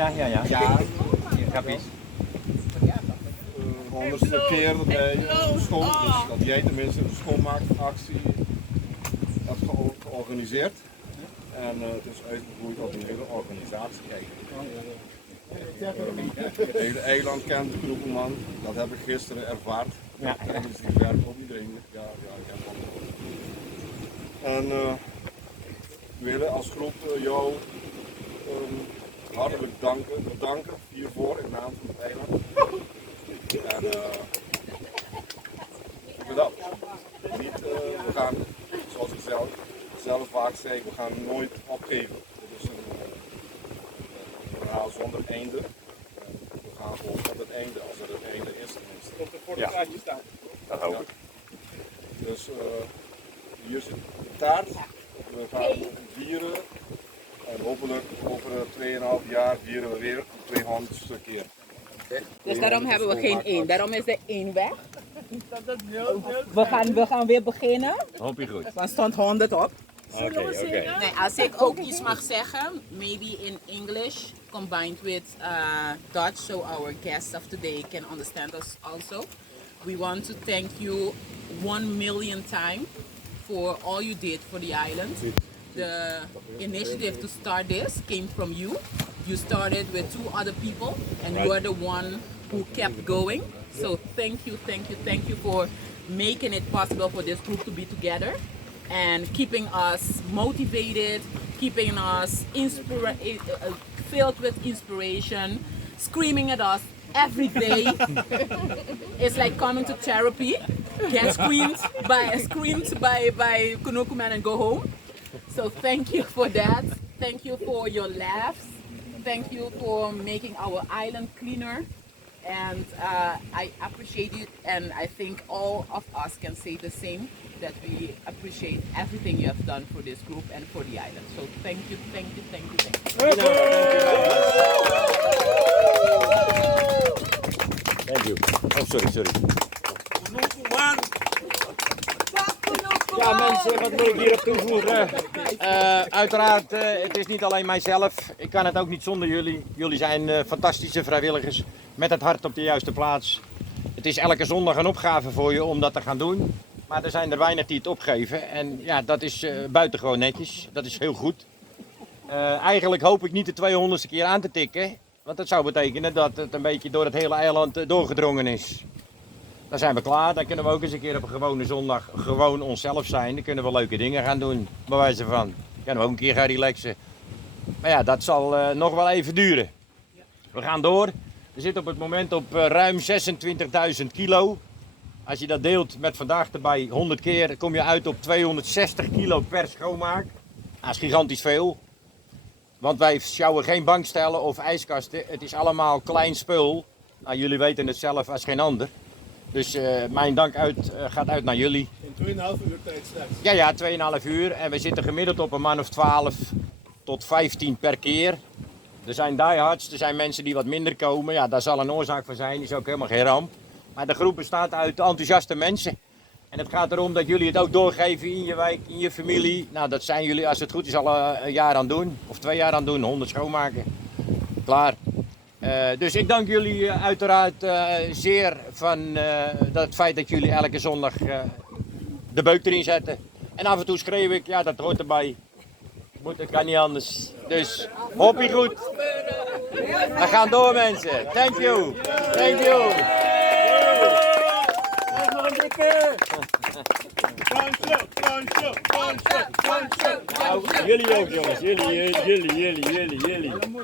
Ja, grappig. 100ste keer dat wij schoon, dus dat jij tenminste een schoonmaakactie hebt georganiseerd. En het is uitgegroeid op een hele organisatie eigenlijk. Het hele eiland kent de Kunukuman, dat heb ik gisteren ervaard. Ja. Tijdens die werk op iedereen. Ja, ik heb dat. En we willen als groep jou hartelijk bedanken hiervoor in naam van het eiland. En bedankt. We gaan, zoals ik zelf vaak zei, we gaan nooit opgeven. Het is een verhaal zonder einde. We gaan gewoon tot het einde, als er het einde is tenminste. Tot er voor het gaatje staat. Dat hoop ik. Dus hier zit de taart. We gaan vieren. En hopelijk over 2,5 jaar vieren we weer 200ste keer. Dus daarom hebben we geen 1. Daarom is de 1 weg. We gaan weer beginnen. Hoop je goed. Dan stond 100 op. Oké. Nee, als ik ook iets mag zeggen, maybe in English combined with Dutch, so our guests of today can understand us also. We want to thank you 1 million times for all you did for the island. The initiative to start this came from you. You started with 2 other people and you are the one who kept going. So thank you for making it possible for this group to be together and keeping us motivated, keeping us filled with inspiration, screaming at us every day. It's like coming to therapy. Get screamed by Kunukuman and go home. So thank you for that. Thank you for your laughs. Thank you for making our island cleaner. And I appreciate it, and I think all of us can say the same, that we appreciate everything you have done for this group and for the island. So thank you. Thank you. Oh, sorry. Ja mensen, wat moet ik hierop toevoegen? Uiteraard, het is niet alleen mijzelf. Ik kan het ook niet zonder jullie. Jullie zijn fantastische vrijwilligers met het hart op de juiste plaats. Het is elke zondag een opgave voor je om dat te gaan doen. Maar er zijn er weinig die het opgeven. En ja, dat is buitengewoon netjes. Dat is heel goed. Eigenlijk hoop ik niet de 200ste keer aan te tikken. Want dat zou betekenen dat het een beetje door het hele eiland doorgedrongen is. Dan zijn we klaar, dan kunnen we ook eens een keer op een gewone zondag gewoon onszelf zijn. Dan kunnen we leuke dingen gaan doen, bij wijze van. Dan kunnen we ook een keer gaan relaxen. Maar ja, dat zal nog wel even duren. We gaan door. We zitten op het moment op ruim 26.000 kilo. Als je dat deelt met vandaag erbij 100 keer, kom je uit op 260 kilo per schoonmaak. Dat is gigantisch veel. Want wij sjouwen geen bankstellen of ijskasten. Het is allemaal klein spul. Nou, jullie weten het zelf als geen ander. Dus mijn dank gaat uit naar jullie. In 2,5 uur tijd slechts. Ja, 2,5 uur. En we zitten gemiddeld op een man of 12 tot 15 per keer. Er zijn diehards, er zijn mensen die wat minder komen. Ja, daar zal een oorzaak van zijn, is ook helemaal geen ramp. Maar de groep bestaat uit enthousiaste mensen. En het gaat erom dat jullie het ook doorgeven in je wijk, in je familie. Nou, dat zijn jullie, als het goed is, al een jaar aan doen. Of 2 jaar aan doen, 100 schoonmaken. Klaar. Dus ik dank jullie uiteraard zeer van het feit dat jullie elke zondag de beuk erin zetten. En af en toe schreeuw ik, ja dat hoort erbij. Dat kan niet anders. Dus hoppie goed. We gaan door mensen. Thank you. Nou, jullie ook jongens, jullie.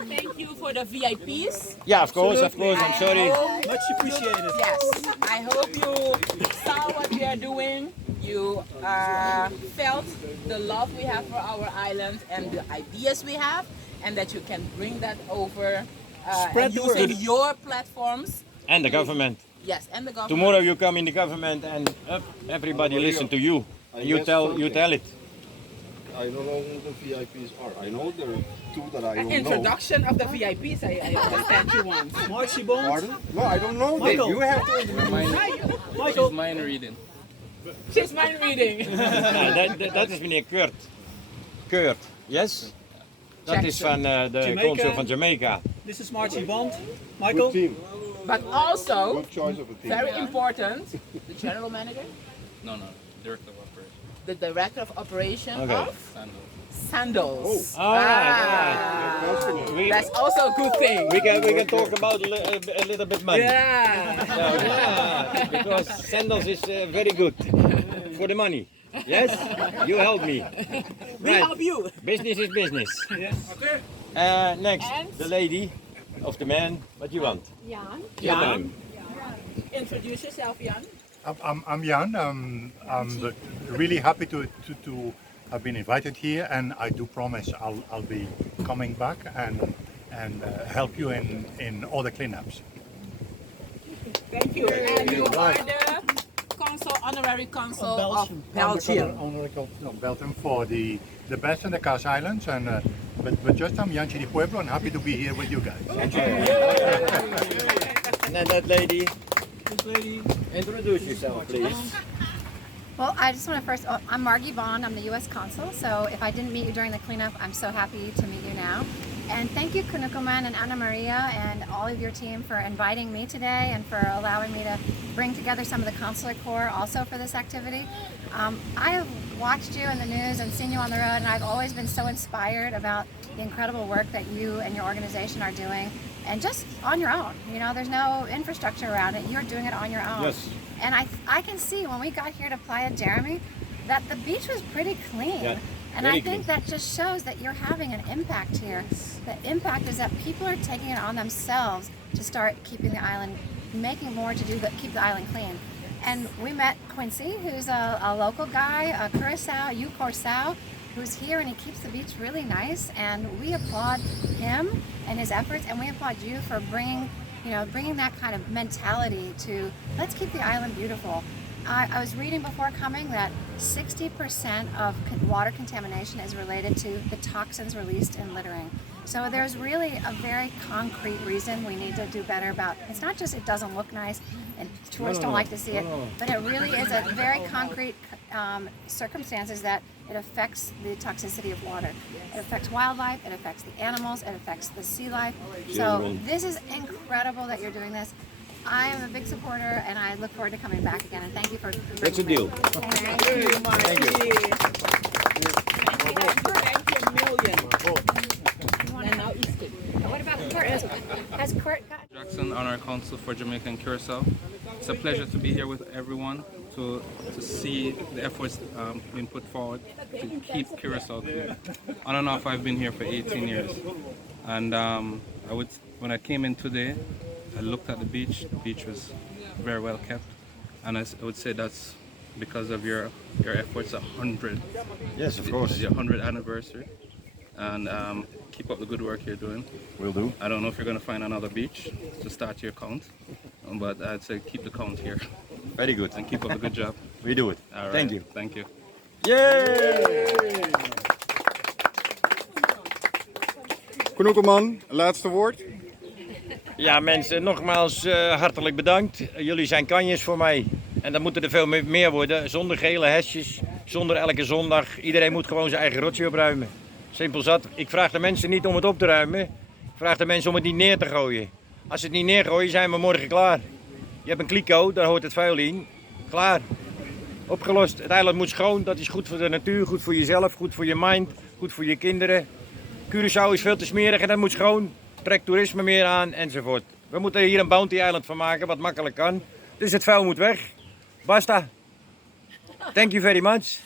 Thank you for the VIPs. Yeah, of course, I'm sorry. Much appreciated. Yes, I hope you saw what we are doing. You felt the love we have for our island and the ideas we have, and that you can bring that over Spread the using word. your platforms. And the government. Yes, and the government. Tomorrow you come in the government and everybody listen to you. And you tell it. I don't know who the VIPs are. I know there are 2 that I don't know. Introduction of the VIPs, I understand you want. Marcy Bond. Pardon? No, I don't know. Michael. You have to introduce. Michael. Mind reading. She's mind reading. Dat is meneer Kurt. Kurt, yes? Dat is van de Jamaica. consul van Jamaica. This is Margie Bond. Good Michael? team. But also, Good choice of a team. very important, the general manager, No, director of operation. the director of operation Okay. of Sandals. All right. We, That's also a good thing. we can talk about a little bit money. Yeah. So, yeah, because sandals is very good for the money. Yes, you help me. We help you. Business is business. Next, And? the lady of the man. What you want? Jan. Your Jan. time. Introduce yourself, Jan. I'm Jan. I'm really happy to have been invited here, and I do promise I'll be coming back and help you in all the cleanups. Thank you. And you are the consul, honorary consul of Belgium. Honorary consul of Belgium for the best in the Cast Islands, and but just I'm Janchi di Pueblo and happy to be here with you guys. And then that lady. Introduce yourself, please. Well, I just want to first, I'm Margie Bond, I'm the U.S. Consul, so if I didn't meet you during the cleanup, I'm so happy to meet you now. And thank you Kunukuman and Anna Maria and all of your team for inviting me today and for allowing me to bring together some of the consular corps also for this activity. I have watched you in the news and seen you on the road, and I've always been so inspired about the incredible work that you and your organization are doing, and just on your own. You know, there's no infrastructure around it. You're doing it on your own. Yes. And I can see when we got here to Playa Jeremy that the beach was pretty clean. Yeah, and very I think clean. that just shows that you're having an impact here. The impact is that people are taking it on themselves to start keeping the island, making more to do, keep the island clean. And we met Quincy, who's a local guy, Curacao, who's here, and he keeps the beach really nice. And we applaud him and his efforts, and we applaud you for bringing that kind of mentality to let's keep the island beautiful. I was reading before coming that 60% of water contamination is related to the toxins released in littering. So there's really a very concrete reason we need to do better about. It's not just it doesn't look nice and tourists don't like to see it, but it really is a very concrete circumstances that it affects the toxicity of water. It affects wildlife, it affects the animals, it affects the sea life. So this is incredible that you're doing this. I am a big supporter, and I look forward to coming back again. And thank you for bringing That's a me. deal. Thank you, Margie. Thank you, million. And now Easton. What about Kurt? Has Kurt got... Jackson, Honorary Consul for Jamaica and Curacao. It's a pleasure to be here with everyone to see the efforts being put forward to keep Curacao clean. On and off, I've been here for 18 years, and when I came in today, I looked at the beach. The beach was very well kept, and I would say that's because of your efforts. 100. Yes, of course. Your 100th anniversary, and keep up the good work you're doing. Will do. I don't know if you're going to find another beach to start your count, but I'd say keep the count here Very good. and keep up the good job. We do it. All right. Thank you. Thank you. Yay! Kunukuman, laatste woord. Ja mensen, nogmaals hartelijk bedankt. Jullie zijn kanjes voor mij. En dat moeten er veel meer worden. Zonder gele hesjes, zonder elke zondag. Iedereen moet gewoon zijn eigen rotje opruimen. Simpel zat. Ik vraag de mensen niet om het op te ruimen. Ik vraag de mensen om het niet neer te gooien. Als ze het niet neergooien, zijn we morgen klaar. Je hebt een kliko, daar hoort het vuil in. Klaar. Opgelost. Het eiland moet schoon. Dat is goed voor de natuur, goed voor jezelf, goed voor je mind, goed voor je kinderen. Curaçao is veel te smerig en dat moet schoon. Trekt toerisme meer aan enzovoort. We moeten hier een bounty island van maken, wat makkelijk kan. Dus het vuil moet weg. Basta. Thank you very much.